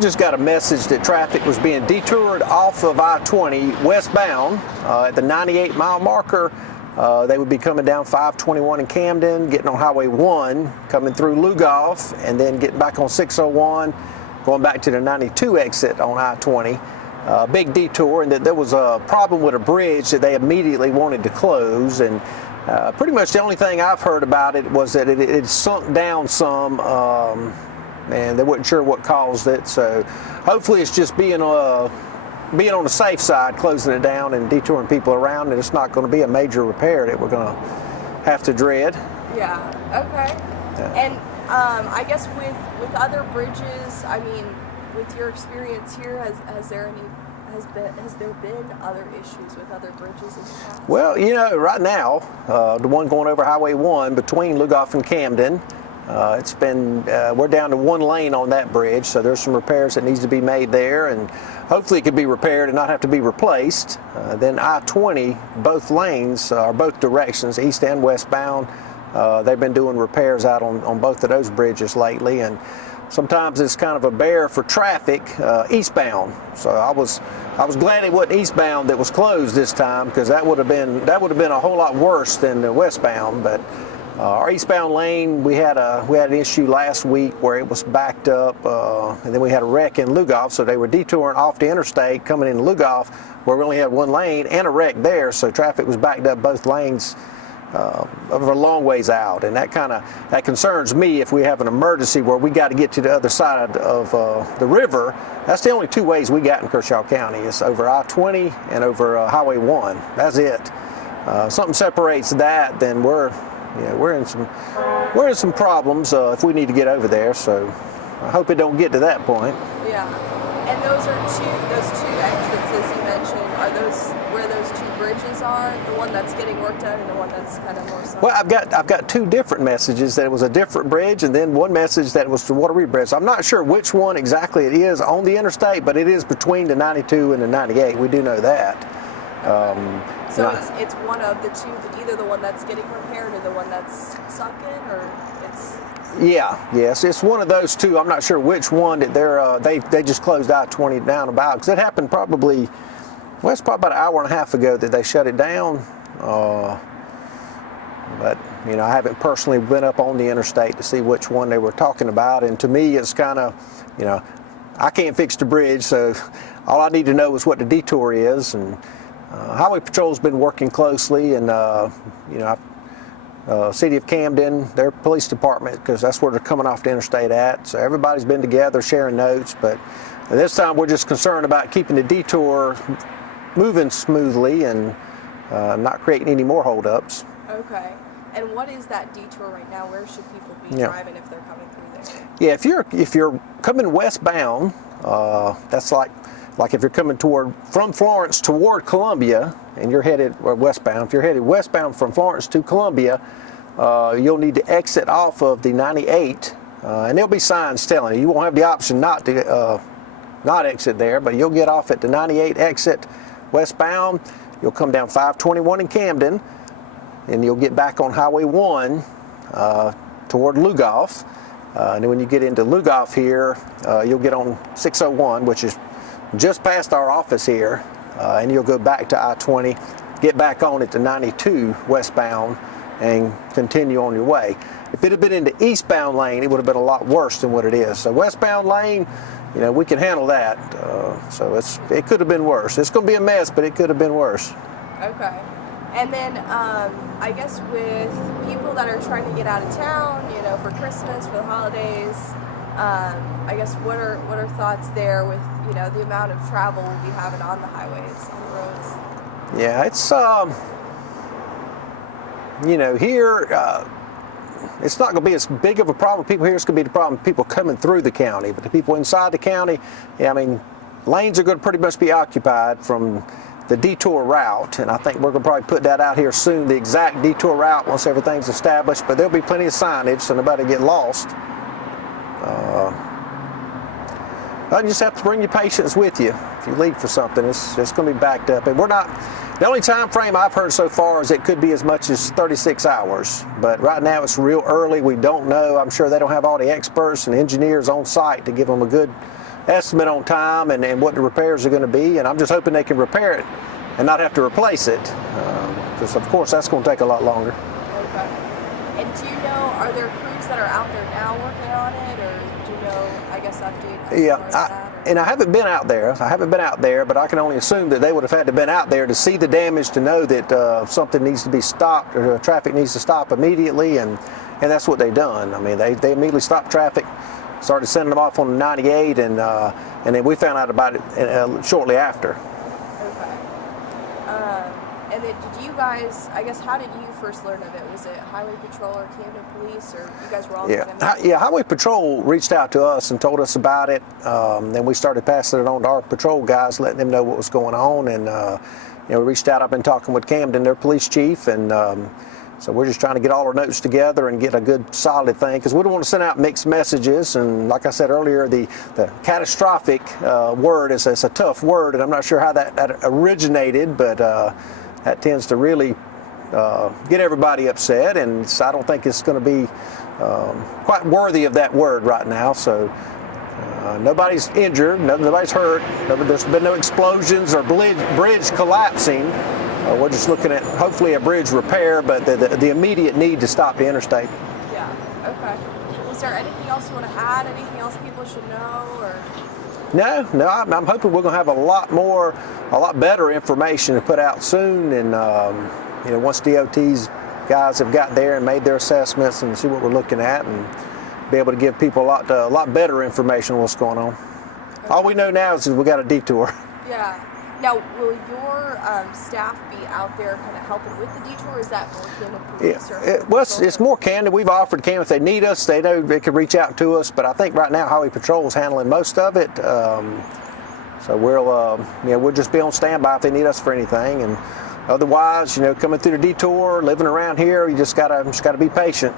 just got a message that traffic was being detoured off of I-20 westbound at the 98-mile marker. They would be coming down 521 in Camden, getting on Highway 1, coming through Lugoff, and then getting back on 601, going back to the 92 exit on I-20. Big detour, and that there was a problem with a bridge that they immediately wanted to close. And pretty much the only thing I've heard about it was that it sunk down some, and they weren't sure what caused it. So hopefully it's just being on the safe side, closing it down and detouring people around, and it's not going to be a major repair that we're going to have to dread. Yeah, okay. Yeah. And I guess with other bridges, I mean, with your experience here, has there been other issues with other bridges in the past? Well, you know, right now, the one going over Highway 1 between Lugoff and Camden, it's been, we're down to one lane on that bridge, so there's some repairs that needs to be made there, and hopefully it could be repaired and not have to be replaced. Then I-20, both lanes, or both directions, east and westbound, they've been doing repairs out on both of those bridges lately, and sometimes it's kind of a bear for traffic eastbound. So I was glad it wasn't eastbound that was closed this time, because that would have been a whole lot worse than the westbound. But our eastbound lane, we had an issue last week where it was backed up, and then we had a wreck in Lugoff, so they were detouring off the interstate coming into Lugoff, where we only had one lane and a wreck there, so traffic was backed up both lanes over a long ways out, and that concerns me. If we have an emergency where we got to get to the other side of the river, that's the only two ways we got in Kershaw County. It's over I-20 and over Highway 1. That's it. Something separates that, then we're in some problems if we need to get over there. So I hope it don't get to that point. Yeah. And those two entrances you mentioned, are those where those two bridges are? The one that's getting worked on and the one that's kind of more south? Well, I've got two different messages that it was a different bridge, and then one message that it was the Wateree Bridge. I'm not sure which one exactly it is on the interstate, but it is between the 92 and the 98. We do know that. So it's one of the two, either the one that's getting repaired or the one that's sunken, or it's... Yes, it's one of those two. I'm not sure which one that they just closed I-20 down about, because it happened it's probably about an hour and a half ago that they shut it down. But I haven't personally been up on the interstate to see which one they were talking about, and to me it's kind of, I can't fix the bridge, so all I need to know is what the detour is. And Highway Patrol's been working closely, and City of Camden, their police department, because that's where they're coming off the interstate at. So everybody's been together sharing notes, but this time we're just concerned about keeping the detour moving smoothly and not creating any more holdups. Okay. And what is that detour right now? Where should people be driving if they're coming through there? Yeah, if you're coming westbound, that's like if you're coming from Florence toward Columbia, and you're headed westbound. If you're headed westbound from Florence to Columbia, you'll need to exit off of the 98, and there'll be signs telling you. You won't have the option not to not exit there, but you'll get off at the 98 exit westbound. You'll come down 521 in Camden, and you'll get back on Highway 1 toward Lugoff. And then when you get into Lugoff here, you'll get on 601, which is just past our office here, and you'll go back to I-20, get back on at the 92 westbound, and continue on your way. If it had been in the eastbound lane, it would have been a lot worse than what it is. So westbound lane, we can handle that. So it could have been worse. It's going to be a mess, but it could have been worse. Okay. And then I guess with people that are trying to get out of town, for Christmas, for the holidays, I guess what are thoughts there with the amount of travel we'll be having on the highways, on the roads? Yeah, it's here it's not going to be as big of a problem. People here, it's going to be the problem with people coming through the county, but the people inside the county, lanes are going to pretty much be occupied from the detour route, and I think we're going to probably put that out here soon, the exact detour route, once everything's established, but there'll be plenty of signage so nobody get lost. You just have to bring your patients with you. If you leave for something, it's going to be backed up. And the only time frame I've heard so far is it could be as much as 36 hours. But right now it's real early. We don't know. I'm sure they don't have all the experts and engineers on site to give them a good estimate on time and what the repairs are going to be, and I'm just hoping they can repair it and not have to replace it, because of course that's going to take a lot longer. Okay. And do you know, are there crews that are out there now working on it, or do you know, I guess, update? And I haven't been out there. But I can only assume that they would have had to have been out there to see the damage, to know that something needs to be stopped, or traffic needs to stop immediately, and that's what they've done. I mean, they immediately stopped traffic, started sending them off on the 98, and then we found out about it shortly after. And then did you guys, I guess, how did you first learn of it? Was it Highway Patrol or Camden Police, or you guys were all together? Yeah, Highway Patrol reached out to us and told us about it. Then we started passing it on to our patrol guys, letting them know what was going on. And we reached out. I've been talking with Camden, their police chief, and so we're just trying to get all our notes together and get a good solid thing, because we don't want to send out mixed messages. And like I said earlier, the catastrophic word is a tough word, and I'm not sure how that originated, but that tends to really get everybody upset, and I don't think it's going to be quite worthy of that word right now. So nobody's injured, nobody's hurt, there's been no explosions or bridge collapsing. We're just looking at hopefully a bridge repair, but the immediate need to stop the interstate. Yeah, okay. Is there anything else you want to add, anything else people should know? Or? No, I'm hoping we're going to have a lot better information to put out soon, and once DOT's guys have got there and made their assessments and see what we're looking at, and be able to give people a lot better information on what's going on. Okay. All we know now is we got a detour. Yeah. Now, will your staff be out there kind of helping with the detour? Is that more Camden Police? Yeah, it's more Camden. We've offered Camden if they need us. They know they can reach out to us. But I think right now Highway Patrol is handling most of it. So we'll just be on standby if they need us for anything. And otherwise, coming through the detour, living around here, you just gotta be patient.